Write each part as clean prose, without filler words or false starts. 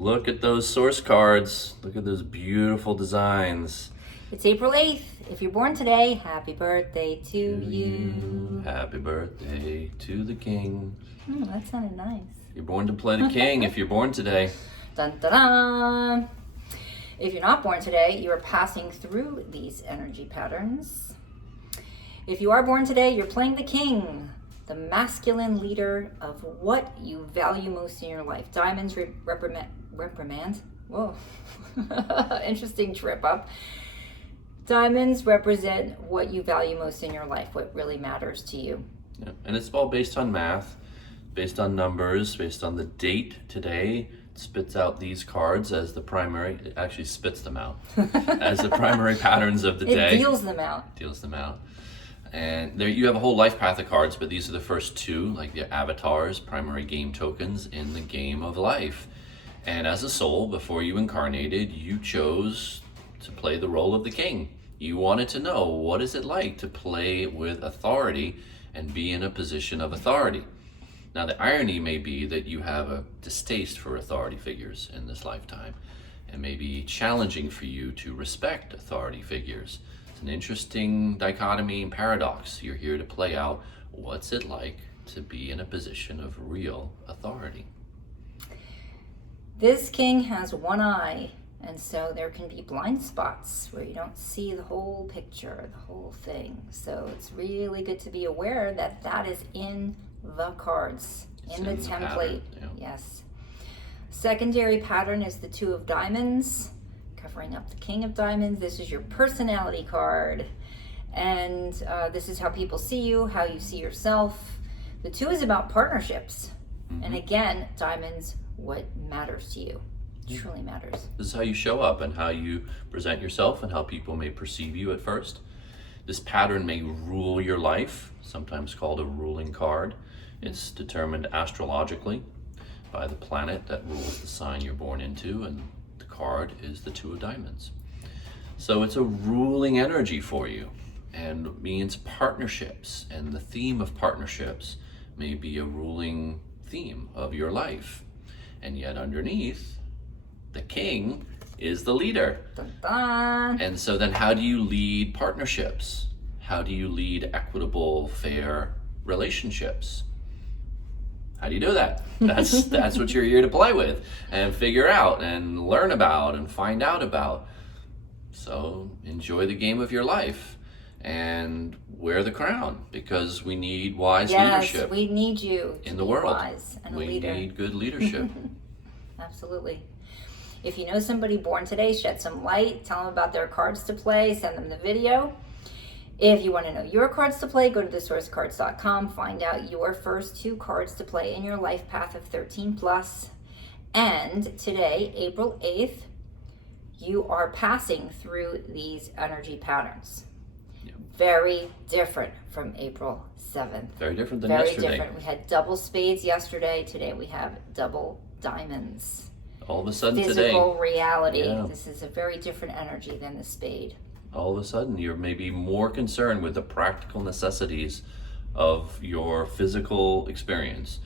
Look at those source cards. Look at those beautiful designs. It's April 8th. If you're born today, happy birthday to you. Happy birthday to the king. That sounded nice. You're born to play the king if you're born today. Dun dun dun. If you're not born today, you are passing through these energy patterns. If you are born today, you're playing the king, the masculine leader of what you value most in your life. Diamonds reprimand. Whoa, interesting trip up. Diamonds represent what you value most in your life, what really matters to you. Yeah. And it's all based on math, based on numbers, based on the date today. It spits out these cards as the primary, it actually spits them out as the primary patterns of the day. It deals them out. Deals them out. And there you have a whole life path of cards, but these are the first two, like the avatars, primary game tokens in the game of life. And as a soul, before you incarnated, you chose to play the role of the king. You wanted to know, what is it like to play with authority and be in a position of authority? Now, the irony may be that you have a distaste for authority figures in this lifetime, and may be challenging for you to respect authority figures. It's an interesting dichotomy and paradox. You're here to play out what's it like to be in a position of real authority. This king has one eye, and so there can be blind spots where you don't see the whole picture, the whole thing. So it's really good to be aware that that is in the cards, in the template. Yeah. Yes. Secondary pattern is the Two of Diamonds, covering up the King of Diamonds. This is your personality card, and this is how people see you, how you see yourself. The two is about partnerships. And again, diamonds, what matters to you, truly matters. This is how you show up and how you present yourself and how people may perceive you at first. This pattern may rule your life, sometimes called a ruling card. It's determined astrologically by the planet that rules the sign you're born into, and the card is the Two of Diamonds. So it's a ruling energy for you and means partnerships, and the theme of partnerships may be a ruling theme of your life. And yet underneath, the king is the leader. Dun, dun. And so then how do you lead partnerships? How do you lead equitable, fair relationships? How do you do that? That's what you're here to play with and figure out and learn about and find out about. So enjoy the game of your life and wear the crown, because we need wise leadership. Yes, we need you in the world. Wise and we a leader. need good leadership. Absolutely. If you know somebody born today, shed some light, tell them about their cards to play, send them the video. If you want to know your cards to play, go to thesourcecards.com, find out your first two cards to play in your life path of 13 plus. And today, April 8th, you are passing through these energy patterns. Yep. Very different from April 7th. Very different than Very yesterday. different. We had double spades yesterday. Today we have double diamonds. All of a sudden Physical today, reality. Yeah. This is a very different energy than the spade. all of a sudden you're maybe more concerned with the practical necessities of your physical experience.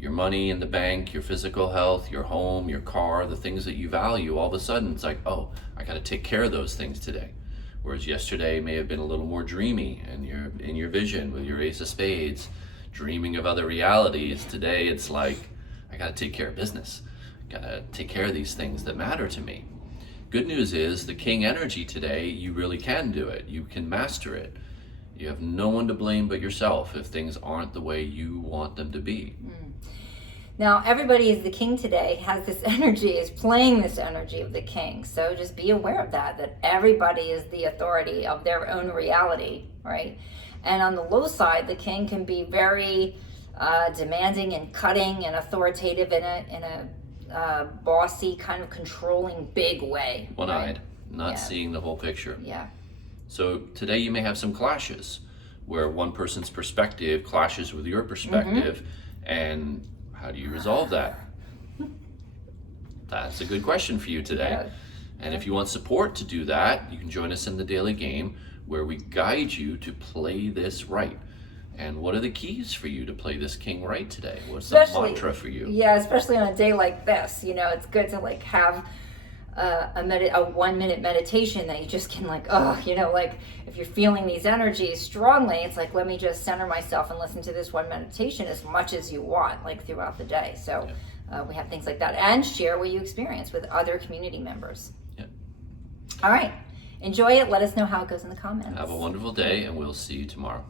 Your money in the bank, your physical health, your home, your car, the things that you value. All of a sudden it's like, oh, I got to take care of those things today. Whereas yesterday may have been a little more dreamy and you're in your vision with your Ace of Spades, dreaming of other realities. Today it's like, I got to take care of business. Got to take care of these things that matter to me. Good news is the King energy today, you really can do it. You can master it. You have no one to blame but yourself if things aren't the way you want them to be. Now, everybody is the king today, has this energy, is playing this energy of the king. So just be aware of that everybody is the authority of their own reality, right? And on the low side, the king can be very demanding and cutting and authoritative in a bossy, kind of controlling, big way. One-eyed, not seeing the whole picture. Yeah. So today you may have some clashes where one person's perspective clashes with your perspective, and how do you resolve that? That's a good question for you today. Yeah. And if you want support to do that, you can join us in the daily game where we guide you to play this right. And what are the keys for you to play this king right today? What's the Especially, mantra for you? yeah, especially on a day like this, you know, it's good to like have a 1 minute meditation that you just can like, oh, you know, like if you're feeling these energies strongly, it's like, let me just center myself and listen to this one meditation as much as you want, like throughout the day. So we have things like that, and share what you experience with other community members. Yeah. All right. Enjoy it. Let us know how it goes in the comments. Have a wonderful day, and we'll see you tomorrow.